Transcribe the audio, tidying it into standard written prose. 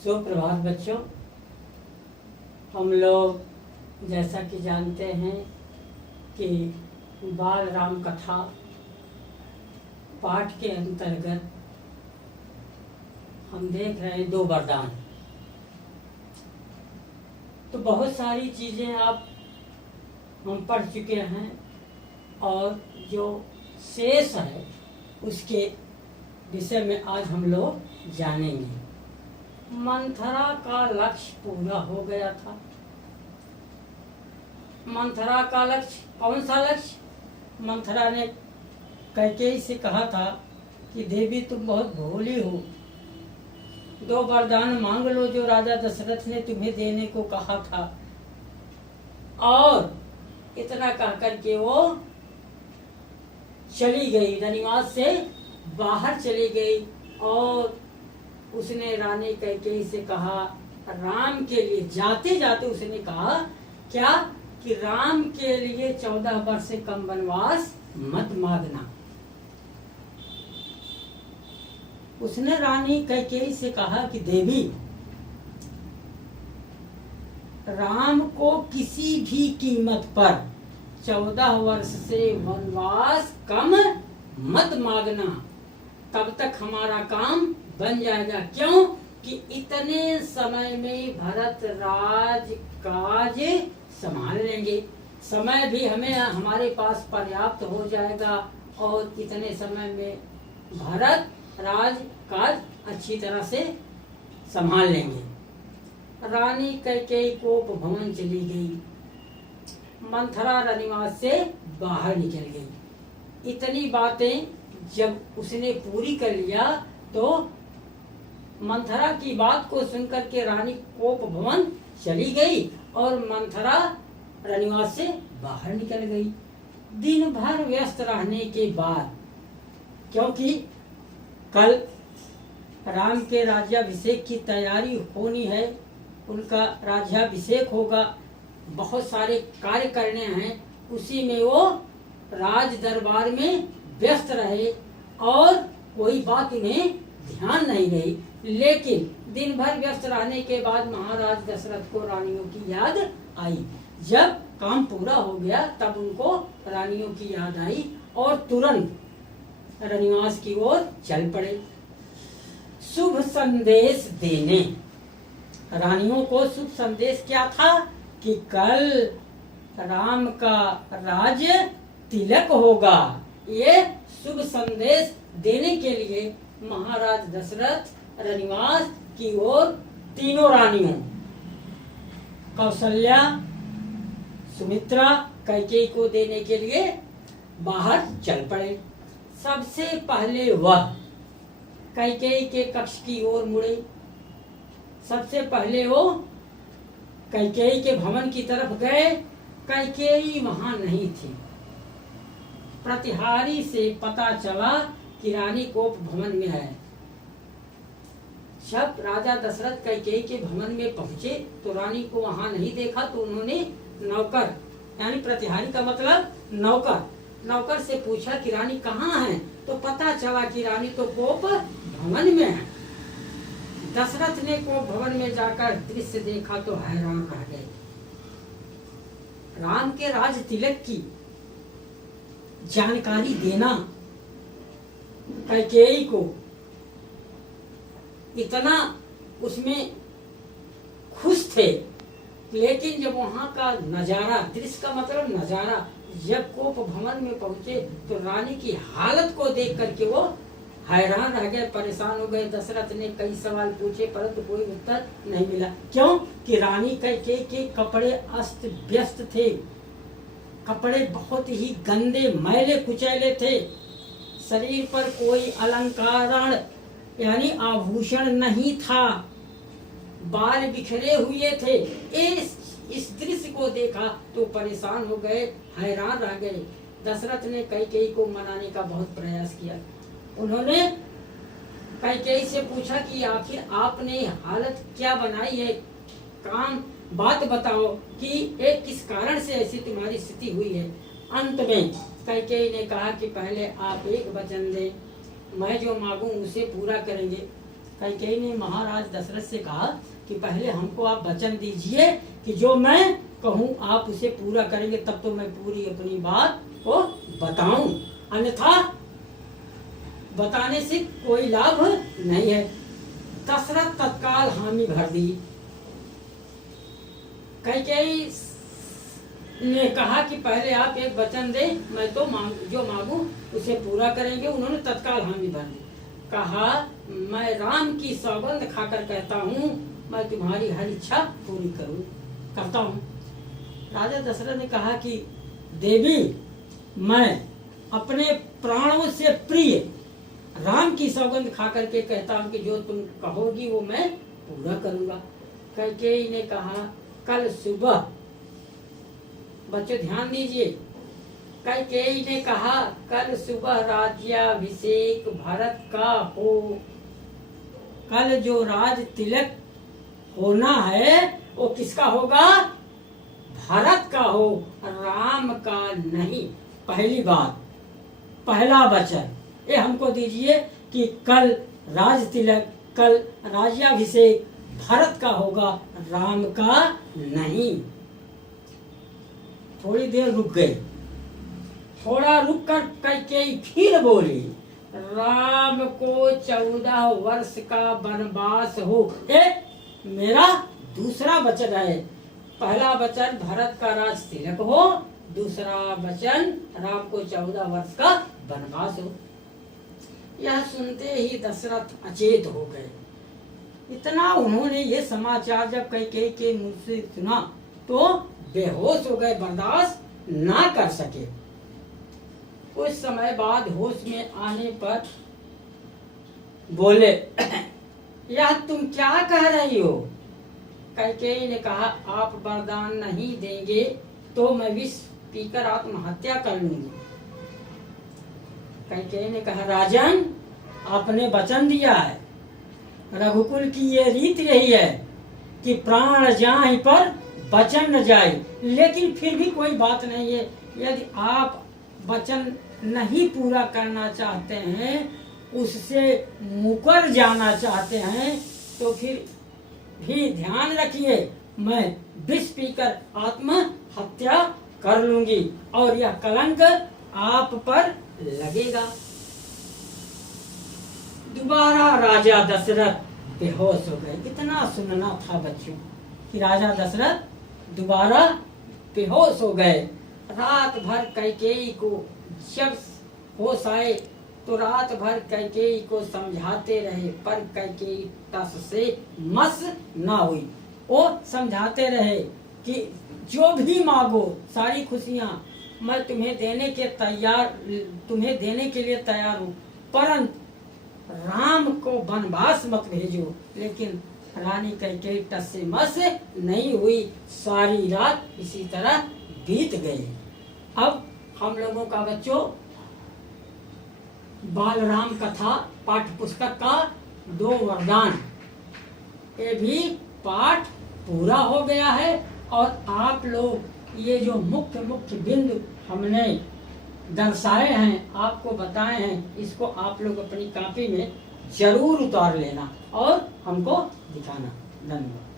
सुप्रभात बच्चों। हम लोग जैसा कि जानते हैं कि बाल राम कथा पाठ के अंतर्गत हम देख रहे हैं 2 वरदान। तो बहुत सारी चीज़ें आप हम पढ़ चुके हैं और जो शेष है उसके विषय में आज हम लोग जानेंगे। मंथरा का लक्ष्य पूरा हो गया था। मंथरा का लक्ष्य कौन सा लक्ष्य? मंथरा ने कैकेयी से कहा था कि देवी तुम बहुत भोली हो, 2 वरदान मांग लो जो राजा दशरथ ने तुम्हें देने को कहा था। और इतना कहकर के वो चली गई, रनिवास से बाहर चली गई और उसने रानी कैकेयी से कहा, राम के लिए जाते जाते उसने कहा क्या कि राम के लिए 14 वर्ष से कम वनवास मत मांगना। उसने रानी कैकेयी से कहा कि देवी राम को किसी भी कीमत पर 14 वर्ष से वनवास कम मत मांगना, तब तक हमारा काम बन जाएगा। क्यों कि इतने समय में भरत राज काज संभाल लेंगे, समय भी हमें हमारे पास पर्याप्त हो जाएगा और इतने समय में भरत राज काज अच्छी तरह से संभाल लेंगे। रानी कैकेयी को भवन चली गई, मंथरा रनिवास से बाहर निकल गई। इतनी बातें जब उसने पूरी कर लिया तो मंथरा की बात को सुनकर के रानी कोप भवन चली गई और मंथरा रनिवास से बाहर निकल गई। दिन भर व्यस्त रहने के बाद, क्योंकि कल राम के राज्याभिषेक की तैयारी होनी है, उनका राज्याभिषेक होगा, बहुत सारे कार्य करने हैं, उसी में वो राज दरबार में व्यस्त रहे और कोई बात उन्हें ध्यान नहीं रही। लेकिन दिन भर व्यस्त रहने के बाद महाराज दशरथ को रानियों की याद आई। जब काम पूरा हो गया तब उनको रानियों की याद आई और तुरंत रनिवास की ओर चल पड़े शुभ संदेश देने। रानियों को शुभ संदेश क्या था कि कल राम का राज्य तिलक होगा। ये शुभ संदेश देने के लिए महाराज दशरथ रनिवास की ओर तीनों रानियों कौशल्या, सुमित्रा, कैकेयी को देने के लिए बाहर चल पड़े। सबसे पहले वह कैकेयी के कक्ष की ओर मुड़े। सबसे पहले वो कैकेयी के भवन की तरफ गए। कैकेयी वहां नहीं थी। प्रतिहारी से पता चला कि रानी कोप भवन में है। जब राजा दशरथ कैकेयी के भवन में पहुंचे तो रानी को वहां नहीं देखा, तो उन्होंने नौकर यानी प्रतिहारी का मतलब नौकर से पूछा कि रानी कहाँ है, तो पता चला कि रानी तो कोप भवन में है। दशरथ ने कोप भवन में जाकर दृश्य देखा तो हैरान रह गए। राम के राज तिलक की जानकारी देना कैकेयी को, इतना उसमें खुश थे। लेकिन जब वहां का नजारा, दृश्य का मतलब नजारा, जब कोप भवन में पहुंचे तो रानी की हालत को देख करके वो हैरान रह गए, परेशान हो गए। दशरथ ने कई सवाल पूछे परंतु कोई उत्तर नहीं मिला। क्यों कि रानी कैकेयी के कपड़े अस्त व्यस्त थे, कपड़े बहुत ही गंदे मैले कुचैले थे, शरीर पर कोई अलंकारण यानी आभूषण नहीं था, बाल बिखरे हुए थे। इस दृश्य को देखा तो परेशान हो गए, हैरान रह गए। दशरथ ने कैकेयी को मनाने का बहुत प्रयास किया। उन्होंने कैकेयी से पूछा कि आखिर आपने हालत क्या बनाई है, काम बात बताओ कि एक किस कारण से ऐसी तुम्हारी स्थिति हुई है। अंत में कैकेयी ने कहा कि पहले आप एक वचन दें, मैं जो मांगू उसे पूरा करेंगे। कैकेयी ने महाराज दशरथ से कहा कि पहले हमको आप वचन दीजिए कि जो मैं कहूँ आप उसे पूरा करेंगे, तब तो मैं पूरी अपनी बात को बताऊं, अन्यथा बताने से कोई लाभ नहीं है। दशरथ तत्काल हामी भर दी। कैकेयी ने कहा कि पहले आप एक वचन दे, मैं तो जो मांगू उसे पूरा करेंगे। उन्होंने तत्काल हामी भर दी। कहा, मैं राम की सौगंध खाकर कहता हूँ, मैं तुम्हारी हर इच्छा पूरी करता हूँ। राजा दशरथ ने कहा कि देवी, मैं अपने प्राणों से प्रिय राम की सौगंध खाकर के कहता हूँ कि जो तुम कहोगी वो मैं पूरा करूंगा। कैकेयी ने कहा, कल सुबह, बच्चों ध्यान दीजिए, कैकेयी ने कहा कल सुबह राज्याभिषेक भरत का हो। कल जो राज तिलक होना है वो किसका होगा? भरत का हो, राम का नहीं। पहली बात, पहला वचन ये हमको दीजिए कि कल राज तिलक, कल राज्याभिषेक भरत का होगा, राम का नहीं। थोड़ी देर रुक गए। थोड़ा रुक कर कैकेयी फिर बोली, राम को 14 वर्ष का वनवास हो। मेरा दूसरा वचन है। पहला वचन भरत का राज तिलक हो, दूसरा वचन राम को 14 वर्ष का वनवास हो। यह सुनते ही दशरथ अचेत हो गए। इतना उन्होंने ये समाचार जब कैकेयी के मुंह से सुना तो बेहोश हो गए, बर्दाश्त ना कर सके। कुछ समय बाद होश में आने पर बोले, यह तुम क्या कह रही हो? कैकेयी ने कहा, आप वरदान नहीं देंगे तो मैं विष पीकर आत्महत्या कर लूंगी। कैकेयी ने कहा, राजन, आपने वचन दिया है, रघुकुल की ये रीत रही है कि प्राण जाए पर वचन न जाए, लेकिन फिर भी कोई बात नहीं है। यदि आप वचन नहीं पूरा करना चाहते हैं, उससे मुकर जाना चाहते हैं, तो फिर भी ध्यान रखिए, मैं विष पीकर आत्महत्या कर लूंगी और यह कलंक आप पर लगेगा। दोबारा राजा दशरथ बेहोश हो गए। कितना सुनना था बच्चों कि राजा दशरथ दोबारा बेहोश हो गए। रात भर कैकेयी को जब होश आए तो रात भर कैकेयी को समझाते रहे, पर कैकेयी टस से मस ना हुई। वो समझाते रहे कि जो भी मांगो, सारी खुशियां मैं तुम्हें देने के लिए तैयार हूँ, परंतु राम को वनवास मत भेजो। लेकिन रानी कैकेयी टस से मस नहीं हुई। सारी रात इसी तरह बीत गई। अब हम लोगों का बच्चों बालराम कथा पाठ्य पुस्तक का 2 वरदान, ये भी पाठ पूरा हो गया है। और आप लोग ये जो मुख्य बिंदु हमने दर्शाए हैं, आपको बताए हैं, इसको आप लोग अपनी कॉपी में जरूर उतार लेना और हमको दिखाना। धन्यवाद।